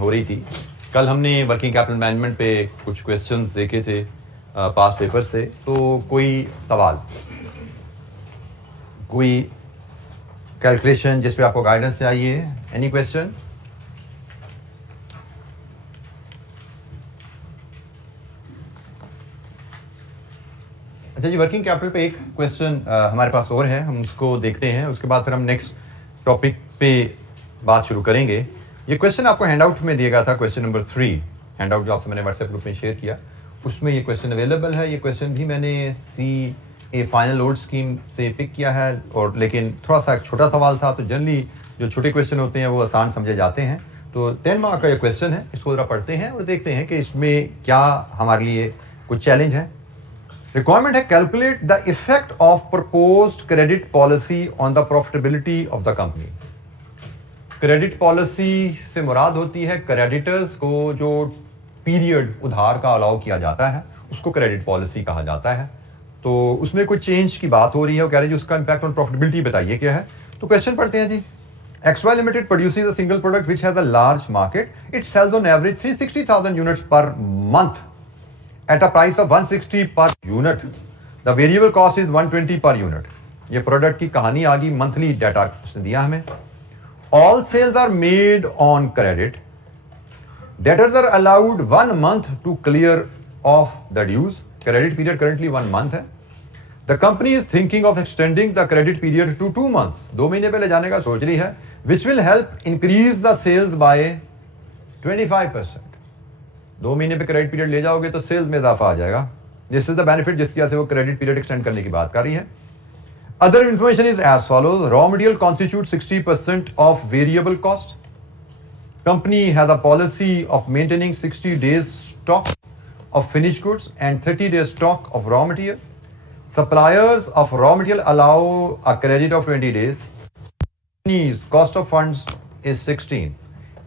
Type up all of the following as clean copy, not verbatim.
हो रही थी। कल हमने वर्किंग कैपिटल मैनेजमेंट पे कुछ क्वेश्चंस देखे थे पास पेपर से, तो कोई सवाल, कोई कैलकुलेशन जिस पे आपको गाइडेंस चाहिए, एनी क्वेश्चन? अच्छा जी, वर्किंग कैपिटल पे एक क्वेश्चन हमारे पास और है, हम उसको देखते हैं, उसके बाद फिर हम नेक्स्ट टॉपिक पे बात शुरू करेंगे। ये क्वेश्चन आपको हैंडआउट में दिया गया था, क्वेश्चन नंबर 3, हैंडआउट जो आपसे मैंने व्हाट्सएप ग्रुप में शेयर किया, उसमें ये क्वेश्चन अवेलेबल है। ये क्वेश्चन भी मैंने CA फाइनल लोड स्कीम से पिक किया है, और लेकिन थोड़ा सा छोटा सवाल था, तो जनरली जो छोटे क्वेश्चन होते हैं वो आसान समझे जाते हैं। तो 10 मार्क का ये क्वेश्चन है, इसको जरा पढ़ते हैं और देखते हैं कि इसमें क्या हमारे लिए कुछ चैलेंज है। रिक्वायरमेंट है, calculate the effect of proposed credit policy on the profitability of the company. Credit policy से मुराद होती है क्रेडिटर्स को जो पीरियड उधार का अलाउ किया जाता है, उसको क्रेडिट पॉलिसी कहा जाता है। तो उसमें कोई चेंज की बात हो रही है, वो कह रहे हैं जी उसका इंपैक्ट ऑन प्रॉफिटेबिलिटी बताइए क्या है। तो क्वेश्चन पढ़ते हैं जी। XY Limited produces a single product which has a large market. It sells on average 360,000 units per month at a price of 160 per unit. The variable cost is 120 per unit. ये product की कहानी आ गई, monthly data उसने दिया हमें। All sales are made on credit. Debtors are allowed 1 month to clear off the dues. Credit period currently 1 month है। The company is thinking of extending the credit period to 2 months. 2 महीने पहले जाने का सोच रही है, which will help increase the sales by 25%. 2 महीने पे क्रेडिट पीरियड ले जाओगे तो सेल्स में इजाफा आ जाएगा। दिस इज द बेनिफिट जिसकी वजह से वो क्रेडिट पीरियड एक्सटेंड करने की बात कर रही है। Other information is as follows. Raw material constitute 60% of variable cost. Company has a policy of maintaining 60 days stock of finish goods and 30 days stock of raw material. Suppliers of raw material allow a credit of 20 days. Company's cost of funds is 16.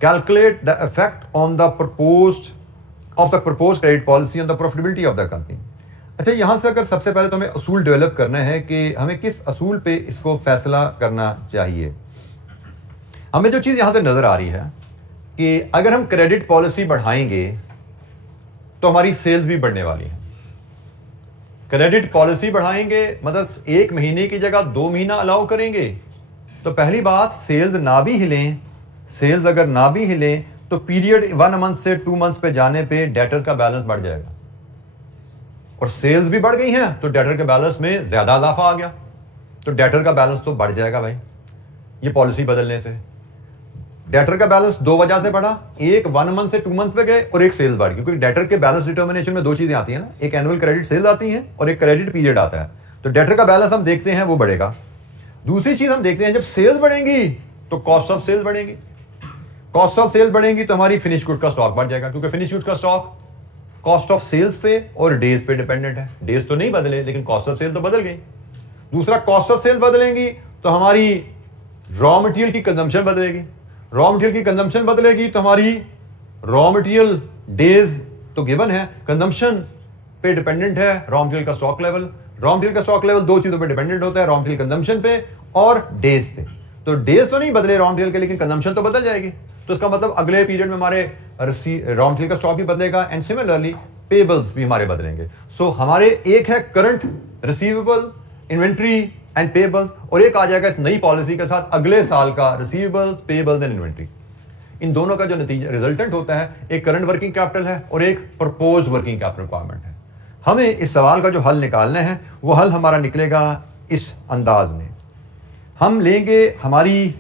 Calculate the effect on the proposed credit policy on the profitability of the company. अच्छा, यहां से अगर सबसे पहले तो हमें असूल develop करना है कि हमें किस असूल पे इसको फैसला करना चाहिए। हमें जो चीज यहां से नजर आ रही है कि अगर हम क्रेडिट पॉलिसी बढ़ाएंगे तो हमारी सेल्स भी बढ़ने वाली है। क्रेडिट पॉलिसी बढ़ाएंगे मतलब 1 महीने की जगह 2 महीना अलाउ करेंगे, तो पहली बात सेल्स ना भी हिलें, सेल्स अगर ना भी हिलें तो पीरियड 1 मंथ से 2 मंथ्स पे जाने पे डेटर्स का बैलेंस बढ़ जाएगा, और सेल्स भी बढ़ गई हैं तो डेटर के बैलेंस में ज्यादा इजाफा आ गया, तो डेटर का बैलेंस तो बढ़ जाएगा भाई ये पॉलिसी बदलने से। डेटर का बैलेंस 2 वजह से बढ़ा, एक 1 मंथ से 2 मंथ पे गए और एक सेल्स बढ़ गई, क्योंकि डेटर के बैलेंस डिटर्मिनेशन में 2 चीजें आती हैं ना, एक एनुअल क्रेडिट सेल्स आती है और एक क्रेडिट पीरियड आता है। तो डेटर का बैलेंस हम देखते हैं वो बढ़ेगा। दूसरी चीज हम देखते हैं, जब सेल्स बढ़ेंगी तो कॉस्ट ऑफ सेल्स बढ़ेंगी, कॉस्ट ऑफ सेल्स बढ़ेंगी तो हमारी फिनिश गुड का स्टॉक बढ़ जाएगा, क्योंकि फिनिश गुड का स्टॉक कॉस्ट ऑफ सेल्स पे और डेज पे डिपेंडेंट है। डेज तो नहीं बदले लेकिन कॉस्ट ऑफ सेल्स तो बदल गई। दूसरा, कॉस्ट ऑफ सेल्स बदलेंगी तो हमारी रॉ मटेरियल की कंजम्पशन बदलेगी, रॉ मटेरियल की कंजम्पशन बदलेगी तो हमारी रॉ मटेरियल डेज तो गिवन है, कंजम्पशन पे डिपेंडेंट है रॉ मटेरियल का स्टॉक लेवल। रॉ मटेरियल का स्टॉक लेवल 2 चीजों पे डिपेंडेंट होता है, रॉ मटेरियल कंजम्पशन पे और डेज पे। तो डेज तो नहीं बदले रॉ मटेरियल के, लेकिन कंजम्पशन तो बदल जाएगी, तो इसका मतलब अगले पीरियड में हमारे रॉ मटेरियल का स्टॉक भी बदलेगा एंड सिमिलरली पेबल्स भी हमारे बदलेंगे। सो हमारे एक है current receivable, inventory and payables, और एक आ जाएगा इस नई पॉलिसी के साथ अगले साल का रिसीवेबल्स, पेबल्स एंड इन्वेंट्री। इन दोनों का जो नतीजा रिजल्टेंट होता है, एक करंट वर्किंग कैपिटल है और एक प्रपोज्ड वर्किंग कैपिटल रिक्वायरमेंट है। हमें इस सवाल का जो हल निकालना है वो हल हमारा निकलेगा इस अंदाज में। हम लेंगे हमारी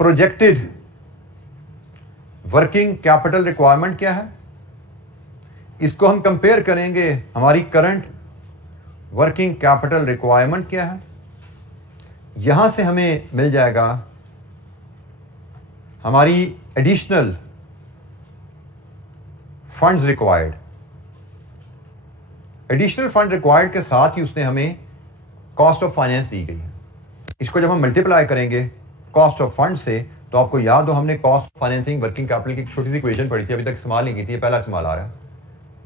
प्रोजेक्टेड वर्किंग कैपिटल रिक्वायरमेंट क्या है, इसको हम कंपेयर करेंगे हमारी करंट वर्किंग कैपिटल रिक्वायरमेंट क्या है। यहां से हमें मिल जाएगा हमारी additional funds required. Additional fund required के साथ ही उसने हमें कॉस्ट ऑफ फाइनेंस दी गई है। इसको जब हम मल्टीप्लाई करेंगे कॉस्ट ऑफ फंड से, तो आपको याद हो हमने cost of financing working capital की एक छोटी सी इक्वेशन पढ़ी थी, अभी तक इस्तेमाल नहीं की थी, ये पहला इस्तेमाल आ रहा है।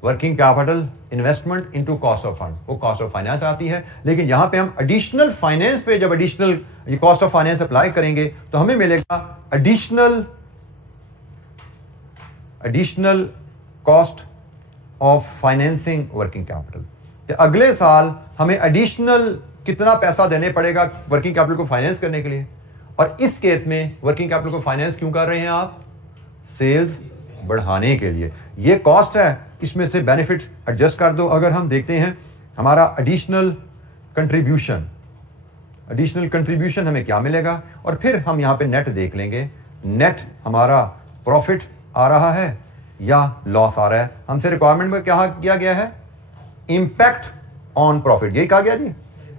Working capital investment into cost of fund, वो कॉस्ट ऑफ फाइनेंस आती है। लेकिन यहां पे हम एडिशनल फाइनेंस पे जब additional cost of finance apply करेंगे तो हमें मिलेगा additional cost of financing working capital. अगले साल हमें एडिशनल कितना पैसा देने पड़ेगा वर्किंग कैपिटल को फाइनेंस करने के लिए। और इस केस में वर्किंग कैपिटल को फाइनेंस क्यों कर रहे हैं आप? सेल्स बढ़ाने के लिए। ये कॉस्ट है, इसमें से बेनिफिट एडजस्ट कर दो। अगर हम देखते हैं हमारा एडिशनल कंट्रीब्यूशन हमें क्या मिलेगा, और फिर हम यहां पे नेट देख लेंगे। नेट हमारा प्रॉफिट आ रहा है या लॉस आ रहा है। हमसे रिक्वायरमेंट में क्या किया गया है? इंपैक्ट ऑन प्रॉफिट, यही कहा गया जी।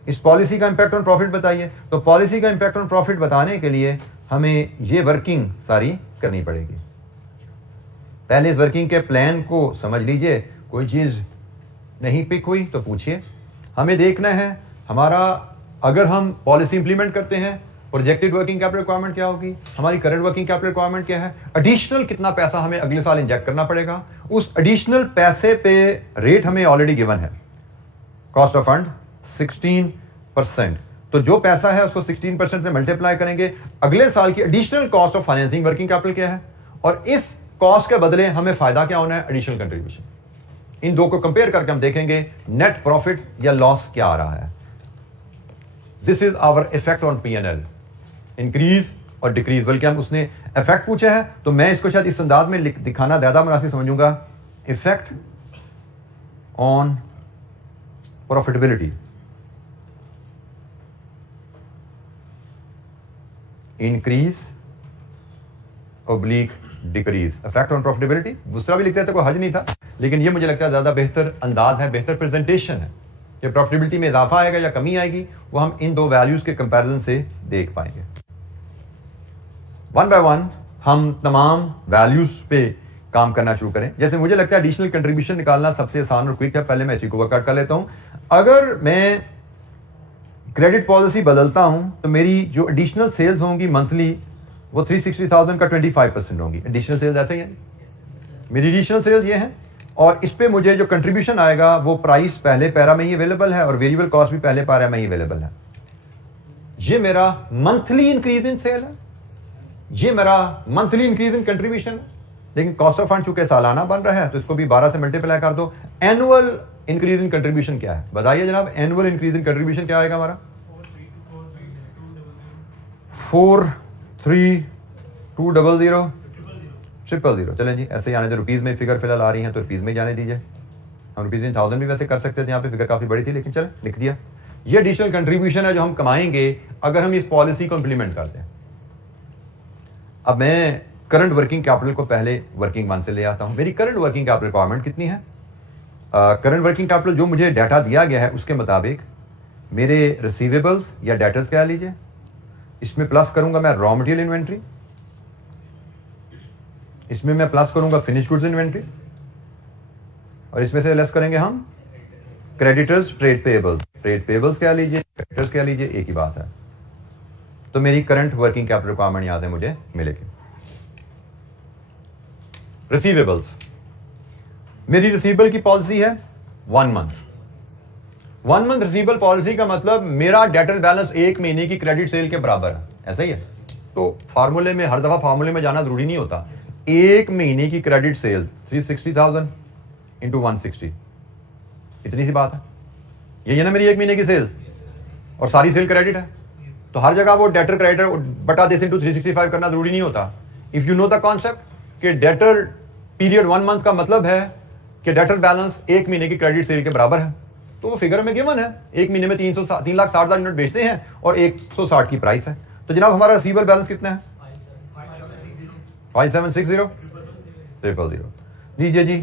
इस पॉलिसी का इंपैक्ट ऑन प्रॉफिट बताइए। तो पॉलिसी का इंपैक्ट ऑन प्रॉफिट बताने के लिए हमें ये वर्किंग सारी करनी पड़ेगी। पहले इस वर्किंग के प्लान को समझ लीजिए। कोई चीज नहीं पिक हुई तो पूछिए। हमें देखना है हमारा, अगर हम पॉलिसी इंप्लीमेंट करते हैं, प्रोजेक्टेड वर्किंग कैपिटल रिक्वायरमेंट क्या होगी, हमारी करंट वर्किंग कैपिटल रिक्वायरमेंट क्या है, एडिशनल कितना पैसा हमें अगले साल इंजेक्ट करना पड़ेगा। उस एडिशनल पैसे पे रेट हमें ऑलरेडी गिवन है, कॉस्ट ऑफ फंड 16%। तो जो पैसा है उसको 16% से मल्टीप्लाई करेंगे। अगले साल की additional cost of financing working capital क्या है, और इस कॉस्ट के बदले हमें फायदा क्या होना है? Additional contribution. इन दो को कंपेयर करके हम देखेंगे नेट प्रॉफिट या लॉस क्या आ रहा है। This is our effect on P&L, increase और डिक्रीज। बल्कि हम उसने इफेक्ट पूछा है तो मैं इसको शायद इस अंदाज में दिखाना ज्यादा मुनासिब समझूंगा। Effect on profitability, increase oblique decrease, effect on profitability. दूसरा भी लिखते थे, कोई हर्ज नहीं था, लेकिन ये मुझे लगता है ज्यादा बेहतर अंदाज है, बेहतर प्रेजेंटेशन है। जब प्रॉफिटेबिलिटी में इजाफा आएगा या कमी आएगी, वो हम इन दो वैल्यूज के कंपैरिजन से देख पाएंगे। वन बाय वन हम तमाम वैल्यूज पे काम करना शुरू करें। जैसे मुझे लगता है एडिशनल कंट्रीब्यूशन निकालना सबसे आसान और क्विक है। पहले मैं इसी को वर्कआउट कर लेता हूं। अगर मैं क्रेडिट पॉलिसी बदलता हूं तो मेरी जो एडिशनल सेल्स होंगी मंथली, वो 360,000 का 25% होंगी। एडिशनल सेल्स ऐसे ही है, मेरी एडिशनल सेल्स ये है। और इस पे मुझे जो कंट्रीब्यूशन आएगा वो प्राइस पहले पैरा में ही अवेलेबल है और वेरिएबल कॉस्ट भी पहले पैरा में ही अवेलेबल है। ये मेरा मंथली इंक्रीज इन सेल है, ये मेरा मंथली इंक्रीज इन कंट्रीब्यूशन है। लेकिन कॉस्ट ऑफ फंड चूंकि सालाना बन रहा है तो इसको भी 12 से मल्टीप्लाई कर दो। एनुअल इंक्रीज इन कंट्रीब्यूशन क्या है बताइए जनाब? एनुअल इंक्रीज इन कंट्रीब्यूशन क्या आएगा हमारा? 43200 000। चलें जी, ऐसे ही आने दो। रुपीज में फिगर फिलहाल आ रही है तो रुपीज में जाने दीजिए। हम रुपीज इन 1000 भी वैसे कर सकते थे, यहाँ पे फिगर काफी बड़ी थी, लेकिन चले लिख दिया। ये एडिशनल कंट्रीब्यूशन है जो हम कमाएंगे अगर हम इस पॉलिसी को इंप्लीमेंट करते हैं। अब मैं करंट वर्किंग कैपिटल को पहले वर्किंग वन से ले आता हूं। मेरी करंट वर्किंग कैपिटल रिक्वायरमेंट कितनी है? करंट वर्किंग कैपिटल जो मुझे डाटा दिया गया है उसके मुताबिक मेरे रिसीवेबल्स या डेटर्स कह लीजिए, इसमें प्लस करूंगा मैं रॉ मटेरियल इन्वेंट्री, इसमें मैं प्लस करूंगा फिनिश गुड्स इन्वेंट्री, और इसमें से लेस करेंगे हम creditors, trade payables. Trade payables कह लीजिए, क्रेडिटर्स कह लीजिए, एक ही बात है। तो मेरी करंट वर्किंग कैपिटल रिक्वायरमेंट यहां से मुझे मिलेगी। रिसीवेबल्स, मेरी रिसीवेबल की पॉलिसी है 1 मंथ। 1 मंथ रिसीवेबल पॉलिसी का मतलब मेरा डेटर बैलेंस 1 महीने की क्रेडिट सेल के बराबर है, ऐसा ही है। तो फार्मूले में हर दफा फार्मूले में जाना जरूरी नहीं होता। 1 महीने की क्रेडिट सेल 360,000 इंटू 160, इतनी सी बात है। ये ना मेरी 1 महीने की सेल, और सारी सेल क्रेडिट है। तो हर जगह वो डेटर क्रेडिटर बटा दिस इंटू 365 करना जरूरी नहीं होता। If you know the concept कि डेटर पीरियड 1 मंथ का मतलब है कि डेटर बैलेंस 1 महीने की क्रेडिट सेल के बराबर है, तो वो फिगर में गिवन है। 1 महीने में 3,60,000 यूनिट बेचते हैं और 160 की प्राइस है। तो जनाब हमारा रिसीवेबल बैलेंस कितना है? 5760 000। लीजिए जी,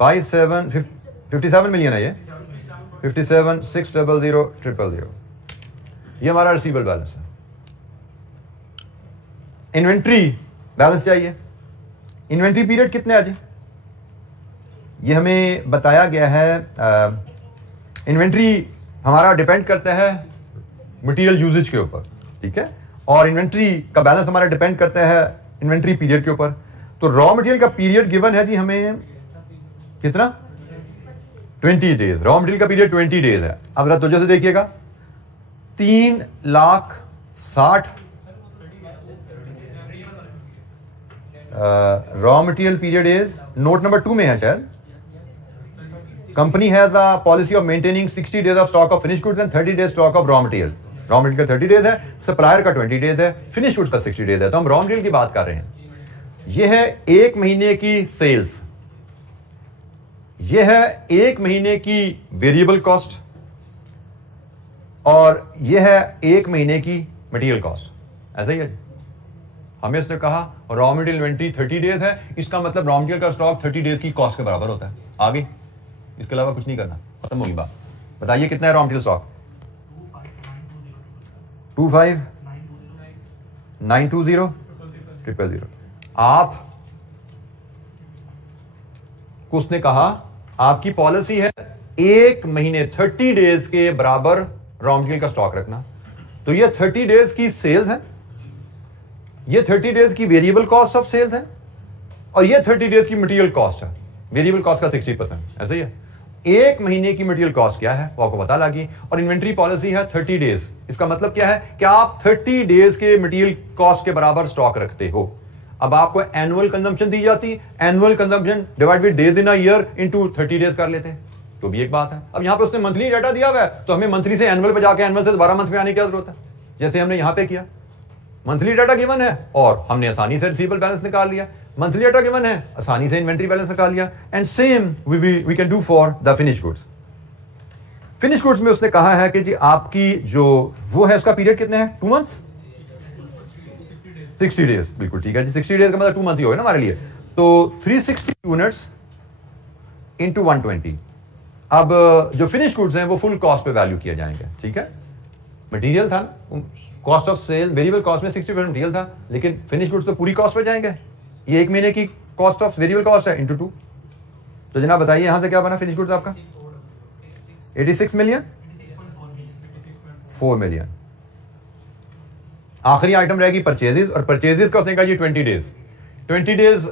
57 मिलियन है ये, 57,600 000। ये हमारा रिसीवेबल बैलेंस है। इन्वेंट्री बैलेंस चाहिए। इन्वेंट्री पीरियड कितने है जी? ये हमें बताया गया है। इन्वेंट्री हमारा डिपेंड करता है मटेरियल यूजेज के ऊपर, ठीक है, और इन्वेंट्री का बैलेंस हमारा डिपेंड करता है इन्वेंट्री पीरियड के ऊपर। तो रॉ मटेरियल का पीरियड गिवन है जी हमें कितना? 20 डेज। रॉ मटेरियल का पीरियड 20 डेज है। अब जरा तुझे से देखिएगा, 3,60,000 raw material period is note number 2 में है शायद। Company has a policy of maintaining 60 days of stock of finish goods and 30 days stock of raw material. Raw material का 30 डेज है, सप्लायर का 20 डेज है, फिनिश गुड्स का 60 days है। तो हम रॉ मटेरियल की बात कर रहे हैं। यह है 1 महीने की सेल्स, यह है 1 महीने की वेरिएबल कॉस्ट, और यह है 1 महीने की मटेरियल कॉस्ट। ऐसा ही है। हमें उसने कहा रॉ मटेरियल इन्वेंट्री 30 डेज है, इसका मतलब रॉ मटेरियल का स्टॉक 30 डेज की कॉस्ट के बराबर होता है। आगे इसके अलावा कुछ नहीं करना, खत्म होगी बात। बताइए कितना है रॉ मटेरियल स्टॉक? 25,920,000। आप को उसने कहा आपकी पॉलिसी है 1 महीने 30 डेज के बराबर रॉ मटेरियल का स्टॉक रखना। तो ये 30 डेज की सेल्स है, ये 30 डेज की वेरिएबल कॉस्ट ऑफ सेल्स है, और ये 30 डेज की मटेरियल कॉस्ट है। वेरिएबल कॉस्ट का 60%। ऐसा ही है। 1 महीने की मटेरियल कॉस्ट क्या है वो आपको पता लगी, और इन्वेंट्री पॉलिसी है 30 डेज। इसका मतलब क्या है कि आप 30 डेज के मटेरियल कॉस्ट के बराबर स्टॉक रखते हो। अब आपको एनुअल कंजम्पशन दी जाती, annual consumption divide by days in a year into 30 days कर लेते हैं, तो भी एक बात है। अब यहां पे उसने मंथली डाटा दिया हुआ है, तो हमें मंथली से एनुअल पे जाके एनुअल से 12 मंथ में आने की जरूरत है, जैसे हमने यहां पे किया। मंथली डाटा गिवन है और हमने आसानी से रिसीवेबल बैलेंस निकाल लिया। मंथली डाटा गिवन है, आसानी से इन्वेंट्री बैलेंस निकाल लिया। And same we can do for the finish goods. Finish goods में उसने कहा है कि जी आपकी जो वो है उसका पीरियड कितने हैं? 2 मंथ्स, 60 डेज। बिल्कुल ठीक है जी। 60 डेज का मतलब 2 मंथ ही होगा ना हमारे लिए। तो 360 यूनिट्स इंटू 120। अब जो फिनिश गुड्स हैं वो फुल कॉस्ट पे वैल्यू किया जाएंगे। ठीक है। मटेरियल था ना, cost of cell variable cost में 60% मटेरियल था, लेकिन फिनिश गुड्स तो पूरी कॉस्ट पे जाएंगे। ये 1 महीने की कॉस्ट ऑफ वेरिएबल कॉस्ट है इंटू 2। तो जनाब बताइए यहां से क्या बना फिनिश गुड्स आपका? 86 मिलियन, 4 मिलियन। आखिरी आइटम रहेगी परचेजेस, और परचेजेस का उसने कहा ये 20 डेज। 20 डेज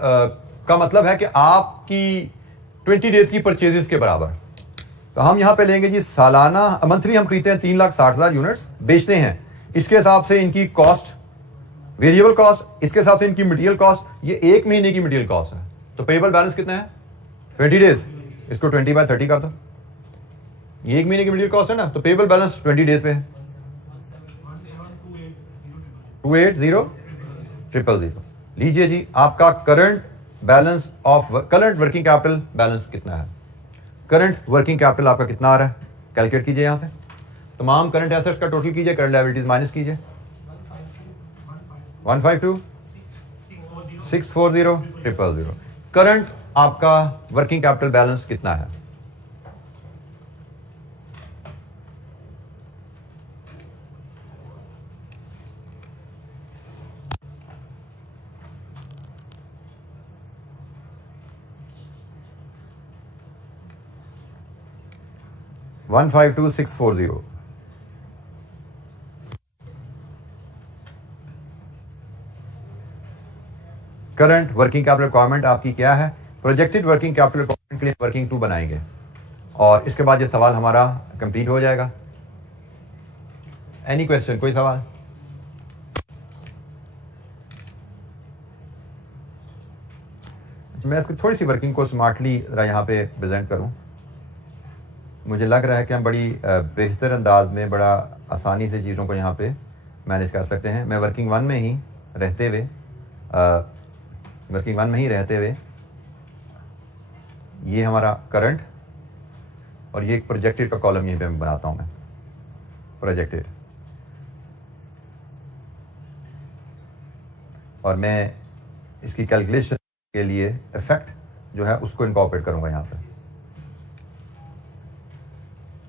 का मतलब है कि आपकी 20 डेज की परचेजेस के बराबर। तो हम यहां पे लेंगे जी सालाना, मंथली हम खरीदते हैं 3,60,000 यूनिट्स, बेचते हैं, इसके हिसाब से इनकी कॉस्ट वेरिएबल कॉस्ट, इसके हिसाब से इनकी मटेरियल कॉस्ट, ये 1 महीने की मटेरियल कॉस्ट है। तो पेएबल बैलेंस कितना है? 20 डेज। इसको 20/30 कर दो, ये 1 महीने की मटेरियल कॉस्ट है ना, तो पेएबल बैलेंस 20 डेज पे है 280,000। लीजिए जी आपका current balance of current working capital balance कितना है? करंट वर्किंग कैपिटल आपका कितना आ रहा है? कैलकुलेट कीजिए यहां से तमाम करंट एसेट्स का टोटल कीजिए, करंट लायबिलिटीज माइनस कीजिए। 152,640,000। करंट आपका वर्किंग कैपिटल बैलेंस कितना है? $152,640। करंट वर्किंग कैपिटल रिक्वायरमेंट आपकी क्या है? प्रोजेक्टेड वर्किंग कैपिटल रिक्वायरमेंट के लिए वर्किंग 2 बनाएंगे, और इसके बाद ये सवाल हमारा कंप्लीट हो जाएगा। एनी क्वेश्चन, कोई सवाल? मैं इसको थोड़ी सी वर्किंग को स्मार्टली जरा यहाँ पे प्रेजेंट करूँ। मुझे लग रहा है कि हम बड़ी बेहतर अंदाज में बड़ा आसानी से चीज़ों को यहाँ पे मैनेज कर सकते हैं। मैं वर्किंग 1 में ही रहते हुए ये हमारा करंट, और ये एक प्रोजेक्टेड का कॉलम यहीं पे मैं बनाता हूँ। मैं प्रोजेक्टेड, और मैं इसकी कैलकुलेशन के लिए इफेक्ट जो है उसको इनकॉर्पोरेट करूँगा यहाँ पे।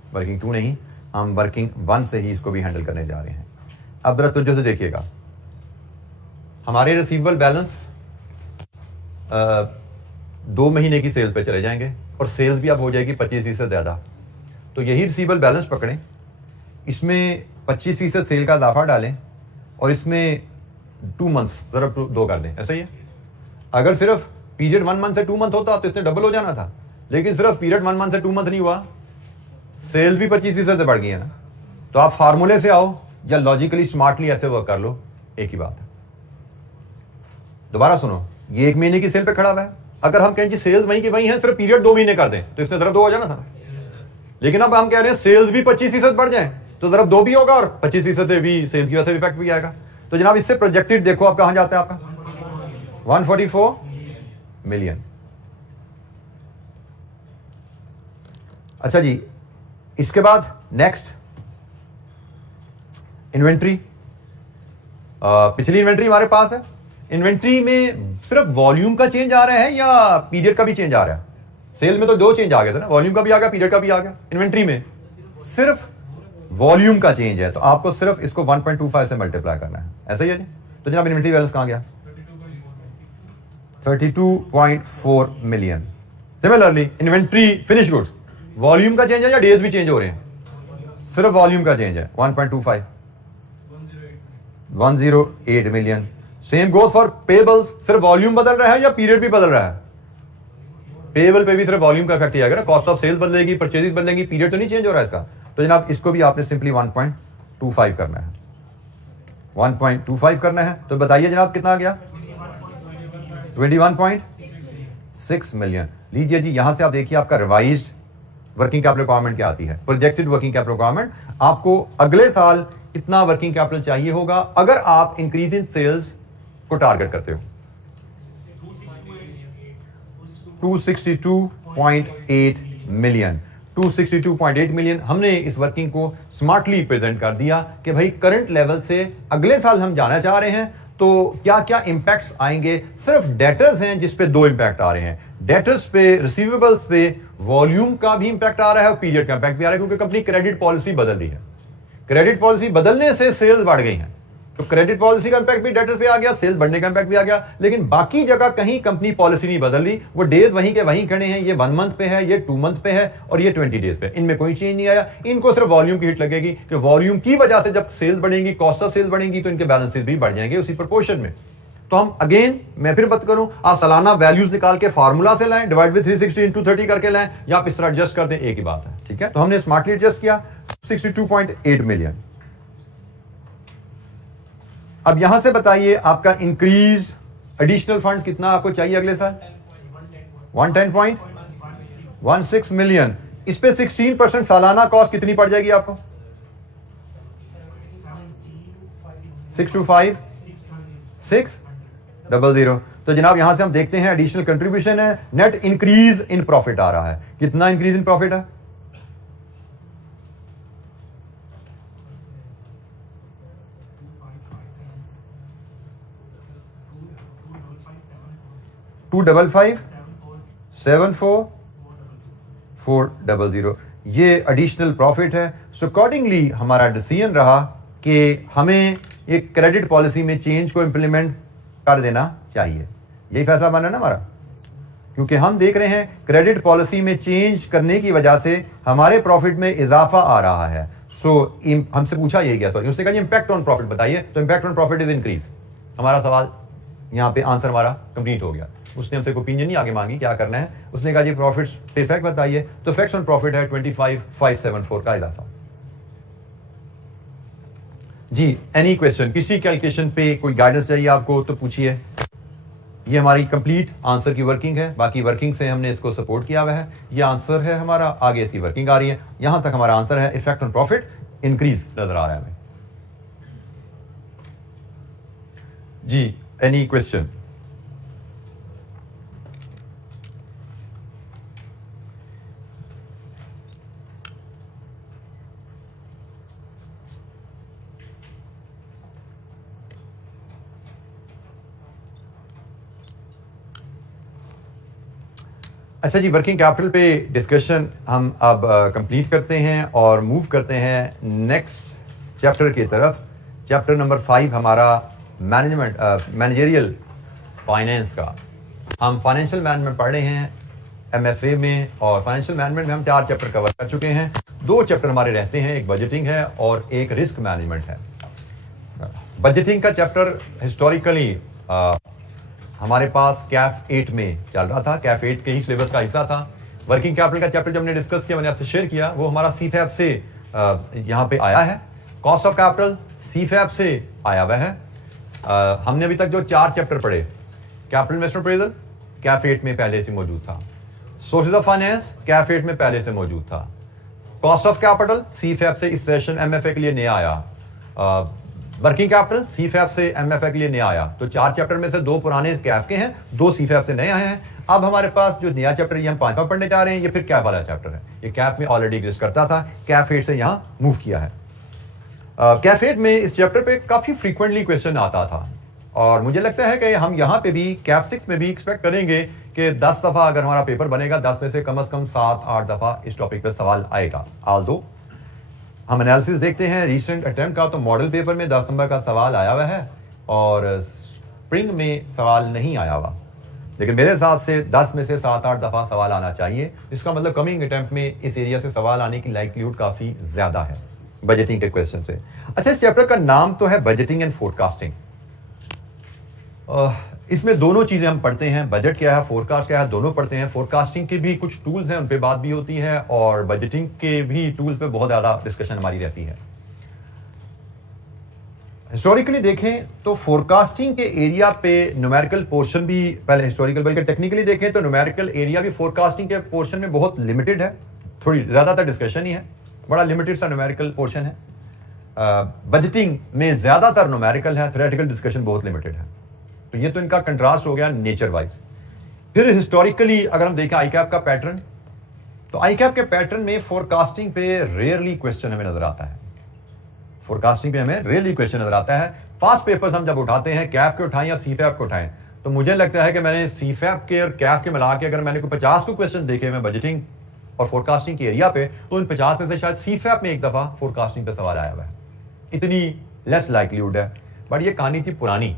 वर्किंग 2 नहीं, हम वर्किंग 1 से ही इसको भी हैंडल करने जा रहे हैं। अब जरा तुझे से देखिएगा, हमारे रिसीवेबल बैलेंस 2 महीने की सेल पे चले जाएंगे, और सेल्स भी अब हो जाएगी 25% ज़्यादा। तो यही रिसीवेबल बैलेंस पकड़ें, इसमें 25% सेल का इजाफा डालें, और इसमें 2 मंथ्स ज़रा 2 कर दें। ऐसा ही है। अगर सिर्फ पीरियड 1 मंथ से 2 मंथ होता तो इसने डबल हो जाना था, लेकिन सिर्फ पीरियड 1 मंथ से 2 मंथ नहीं हुआ, सेल्स भी 25% से बढ़ गई है ना। तो आप फार्मूले से आओ या लॉजिकली स्मार्टली ऐसे वर्क कर लो, एक ही बात है। दोबारा सुनो, ये 1 महीने की सेल पे खड़ा हुआ है। अगर हम कहें कि सेल्स वहीं की वहीं है, सिर्फ पीरियड 2 महीने कर दें तो इसमें ज़रा 2 हो जाना था। लेकिन अब हम कह रहे हैं सेल्स भी 25% बढ़ जाए तो ज़रा 2 भी होगा और 25% से भी सेल्स की वजह से इफेक्ट भी आएगा। तो जनाब इससे प्रोजेक्टेड देखो आप कहां जाता है, आपका 144 मिलियन। अच्छा जी, इसके बाद नेक्स्ट इन्वेंट्री। पिछली इन्वेंट्री हमारे पास है। इन्वेंट्री में सिर्फ वॉल्यूम का चेंज आ रहा है या पीरियड का भी चेंज आ रहा है? सेल में तो 2 चेंज आ गए थे ना, वॉल्यूम का भी आ गया, पीरियड का भी आ गया। इन्वेंट्री में सिर्फ वॉल्यूम का चेंज है, तो आपको सिर्फ इसको 1.25 से मल्टीप्लाई करना है, ऐसा ही है जी। तो जनाब इन्वेंट्री बैलेंस कहां गया? 32.4 million. Similarly inventory finish goods, volume का चेंज है या डेज भी चेंज हो रहे हैं? सिर्फ वॉल्यूम का चेंज है, 1.25 108 million. Same goes for payables, सिर्फ वॉल्यूम बदल रहा है या पीरियड भी बदल रहा है? पेबल पे भी सिर्फ वॉल्यूम का इफेक्ट ही आएगा ना, कॉस्ट ऑफ सेल्स बदलेगी, परचेजेस बदलेंगी, पीरियड तो नहीं चेंज हो रहा है इसका। तो जनाब इसको भी आपने सिंपली 1.25 करना है, 1.25 करना है। तो बताइए जनाब कितना आ गया? 21.6 मिलियन। लीजिए जी, यहां से आप देखिए आपका रिवाइज्ड वर्किंग कैपिटल रिक्वायरमेंट क्या आती है, प्रोजेक्टेड वर्किंग कैपिटल रिक्वायरमेंट। आपको अगले साल कितना वर्किंग कैपिटल चाहिए होगा अगर आप इंक्रीज इन सेल्स को टारगेट करते हो? 262.8 मिलियन। 262.8 मिलियन। हमने इस वर्किंग को स्मार्टली प्रेजेंट कर दिया कि भाई करंट लेवल से अगले साल हम जाना चाह रहे हैं, तो क्या क्या इंपैक्ट्स आएंगे। सिर्फ डेटर्स हैं जिस पे 2 इंपैक्ट आ रहे हैं, डेटर्स पे, रिसीवेबल्स पे। वॉल्यूम का भी इंपैक्ट आ रहा है और पीरियड का इंपैक्ट भी आ रहा है, क्योंकि कंपनी क्रेडिट पॉलिसी बदल रही है। क्रेडिट पॉलिसी बदलने से सेल्स बढ़ गई हैं, तो क्रेडिट पॉलिसी का इंपैक्ट भी डेटर्स पे आ गया, सेल्स बढ़ने का इंपैक्ट भी आ गया। लेकिन बाकी जगह कहीं कंपनी पॉलिसी नहीं बदल रही, वो डेज वहीं के वहीं खड़े हैं। ये 1 मंथ पे है, ये 2 मंथ पे है और ये 20 डेज पे, इनमें कोई चेंज नहीं आया। इनको सिर्फ वॉल्यूम की हिट लगेगी कि वॉल्यूम की वजह से जब सेल्स बढ़ेंगी, कॉस्ट ऑफ सेल्स बढ़ेंगी, तो इनके बैलेंसेस भी बढ़ जाएंगे उसी प्रोपोर्शन में। तो हम अगेन, मैं फिर बात करूं, आप सालाना वैल्यूज निकाल के फार्मूला से लाएं, डिवाइड विद 360 इंटू 30 करके लाएं, या आप इस तरह एडजस्ट कर दें, एक ही बात है। ठीक है, तो हमने स्मार्टली एडजस्ट किया 62.8 मिलियन। अब यहां से बताइए आपका इंक्रीज एडिशनल फंड्स कितना आपको चाहिए अगले साल? 110.16 मिलियन। इस पे 16% सालाना कॉस्ट कितनी पड़ जाएगी आपको? 625,600। तो जनाब यहां से हम देखते हैं एडिशनल कंट्रीब्यूशन है, नेट इंक्रीज इन प्रॉफिट आ रहा है। कितना इंक्रीज इन प्रॉफिट है? 255,744,400। ये एडिशनल प्रॉफिट है। सो अकॉर्डिंगली हमारा डिसीजन रहा कि हमें एक क्रेडिट पॉलिसी में चेंज को इंप्लीमेंट कर देना चाहिए। यही फैसला माना ना हमारा, क्योंकि हम देख रहे हैं क्रेडिट पॉलिसी में चेंज करने की वजह से हमारे प्रॉफिट में इजाफा आ रहा है। सो हमसे पूछा यही गया, सॉरी, उसने कहा इम्पैक्ट ऑन प्रॉफिट बताइए, तो impact on profit is increase. हमारा सवाल यहाँ पे आंसर हमारा कंप्लीट हो गया। उसने हमसे ओपिनियन नहीं आगे मांगी क्या करना है, उसने कहा जी प्रॉफिट्स पे इफेक्ट बताइए, तो इफेक्ट्स ऑन प्रॉफिट है 25,574 का इजाफा। जी, एनी क्वेश्चन, किसी कैलकुलेशन पे कोई गाइडेंस चाहिए आपको तो पूछिए। ये हमारी कंप्लीट आंसर की वर्किंग है, बाकी वर्किंग से हमने इसको सपोर्ट किया हुआ है। ये आंसर है हमारा, आगे इसकी वर्किंग आ रही है। यहां तक हमारा आंसर है, इफेक्ट ऑन प्रॉफिट इंक्रीज नजर आ रहा है हमें। जी, एनी क्वेश्चन? अच्छा जी, वर्किंग कैपिटल पे डिस्कशन हम अब कंप्लीट करते हैं और मूव करते हैं नेक्स्ट चैप्टर की तरफ। चैप्टर नंबर 5 हमारा मैनेजरियल फाइनेंस का। हम फाइनेंशियल मैनेजमेंट पढ़ रहे हैं MFA में, और फाइनेंशियल मैनेजमेंट में हम 4 चैप्टर कवर कर चुके हैं। 2 चैप्टर हमारे रहते हैं, एक बजटिंग है और एक रिस्क मैनेजमेंट है। बजटिंग का चैप्टर हिस्टोरिकली हमारे पास कैफ 8 में चल रहा था, कैफ 8 के ही सिलेबस का हिस्सा था। वर्किंग कैपिटल का चैप्टर जो हमने डिस्कस किया, मैंने आपसे शेयर किया, वो हमारा सीफैप से यहाँ पे आया है। कॉस्ट ऑफ कैपिटल सीफैप से आया हुआ है। हमने अभी तक जो 4 चैप्टर पढ़े, कैपिटल इन्वेस्टमेंट अप्रेजल कैफ 8 में पहले से मौजूद था, सोर्सेज ऑफ फाइनेंस कैफ 8 में पहले से मौजूद था, कॉस्ट ऑफ कैपिटल सीफैप से इस सेशन एमएफए के लिए नया आया, वर्किंग कैपिटल सीफैप से एमएफए के लिए नया आया। तो 4 चैप्टर में से 2 पुराने कैफ के हैं, 2 सीफैप से नए आए हैं। अब हमारे पास जो नया चैप्टर ये हम 5वां पढ़ने जा रहे हैं, ये फिर कैफ वाला चैप्टर है। ये कैफ में ऑलरेडी एग्जिस्ट करता था, कैफ 8 से यहाँ मूव किया है। कैफ 8 में इस चैप्टर पे काफी फ्रीक्वेंटली क्वेश्चन आता था और मुझे लगता है कि हम यहाँ पे भी कैफ 6 में भी एक्सपेक्ट करेंगे कि 10 दफा अगर हमारा पेपर बनेगा, 10 में से कम 7-8 दफा इस टॉपिक पे सवाल आएगा। ऑल्दो हम एनालिसिस देखते हैं रीसेंट अटेम्प्ट का, तो मॉडल पेपर में 10 नंबर का सवाल आया हुआ है और स्प्रिंग में सवाल नहीं आया हुआ, लेकिन मेरे हिसाब से 10 में से 7-8 दफा सवाल आना चाहिए। इसका मतलब कमिंग अटेम्प्ट में इस एरिया से सवाल आने की लाइक्लीहुड काफी ज्यादा है बजटिंग के क्वेश्चन से। अच्छा, इस चैप्टर का नाम तो है बजटिंग एंड फोरकास्टिंग। इसमें दोनों चीजें हम पढ़ते हैं, बजट क्या है, फोरकास्ट क्या है, दोनों पढ़ते हैं। फोरकास्टिंग के भी कुछ टूल्स हैं, उन पे बात भी होती है और बजटिंग के भी टूल्स पे बहुत ज्यादा डिस्कशन हमारी रहती है। हिस्टोरिकली देखें तो फोरकास्टिंग के एरिया पे न्यूमेरिकल पोर्शन भी, पहले हिस्टोरिकल बल्कि टेक्निकली देखें तो न्यूमेरिकल एरिया भी फोरकास्टिंग के पोर्शन में बहुत लिमिटेड है, थोड़ी ज्यादातर डिस्कशन ही है, बड़ा लिमिटेड सा न्यूमेरिकल पोर्शन है। बजटिंग में ज्यादातर न्यूमेरिकल है, थ्योरेटिकल डिस्कशन बहुत लिमिटेड है। तो ये तो इनका कंट्रास्ट हो गया नेचर वाइज। फिर हिस्टोरिकली अगर हम देखें आईकैप का पैटर्न, तो आईकैप के पैटर्न में फोरकास्टिंग पे रेयरली क्वेश्चन हमें नजर आता है। फोरकास्टिंग पे हमें रेयरली क्वेश्चन नजर आता है। पास्ट पेपर्स हम जब उठाते हैं, कैफ के उठाएं या सीफैप के उठाएं, तो मुझे लगता है कि मैंने सीफैप के और कैफ के मिला के अगर मैंने कोई 50 को क्वेश्चन देखे मैं बजटिंग और फोरकास्टिंग के एरिया पे, तो इन 50 में से शायद सीफैप में एक दफा फोरकास्टिंग पे सवाल आया हुआ है। इतनी लेस लाइक्लीहुड है। बट ये कहानी थी पुरानी,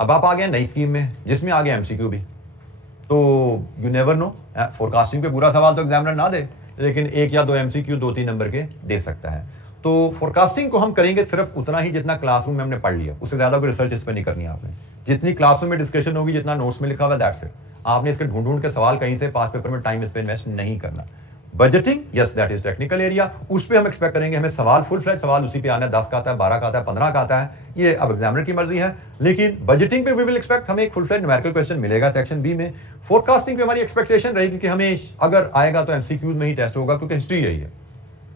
अब आप आ गए नई स्कीम में जिसमें आ गया एमसीक्यू भी, तो यू नेवर नो। फोरकास्टिंग पे पूरा सवाल तो एग्जामिनर ना दे, लेकिन 1 या 2 एमसीक्यू 2-3 नंबर के दे सकता है। तो फोरकास्टिंग को हम करेंगे सिर्फ उतना ही जितना क्लासरूम में हमने पढ़ लिया, उससे ज्यादा कोई रिसर्च इस पर नहीं करनी आपने। जितनी क्लासरूम में डिस्कशन होगी, जितना नोट्स में लिखा हुआ, दैट्स इट। आपने इसके ढूंढ के सवाल कहीं से पास पेपर में टाइम इस पे इन्वेस्ट नहीं करना। Budgeting, yes that is technical area, उस पे हम एक्सपेक्ट करेंगे हमें सवाल फुल फ्लैट सवाल उसी पे आना है, 10 का आता है, 12 का आता है, 15 का आता है, ये अब एग्जामिनर की मर्जी है। लेकिन बजटिंग पे वी विल एक्सपेक्ट हमें एक फुल फ्लैट न्यूमेरिकल क्वेश्चन मिलेगा सेक्शन बी में। फोरकास्टिंग पे हमारी एक्सपेक्टेशन रहेगी कि हमें अगर आएगा तो एमसीक्यूज में ही टेस्ट होगा, क्योंकि हिस्ट्री यही है।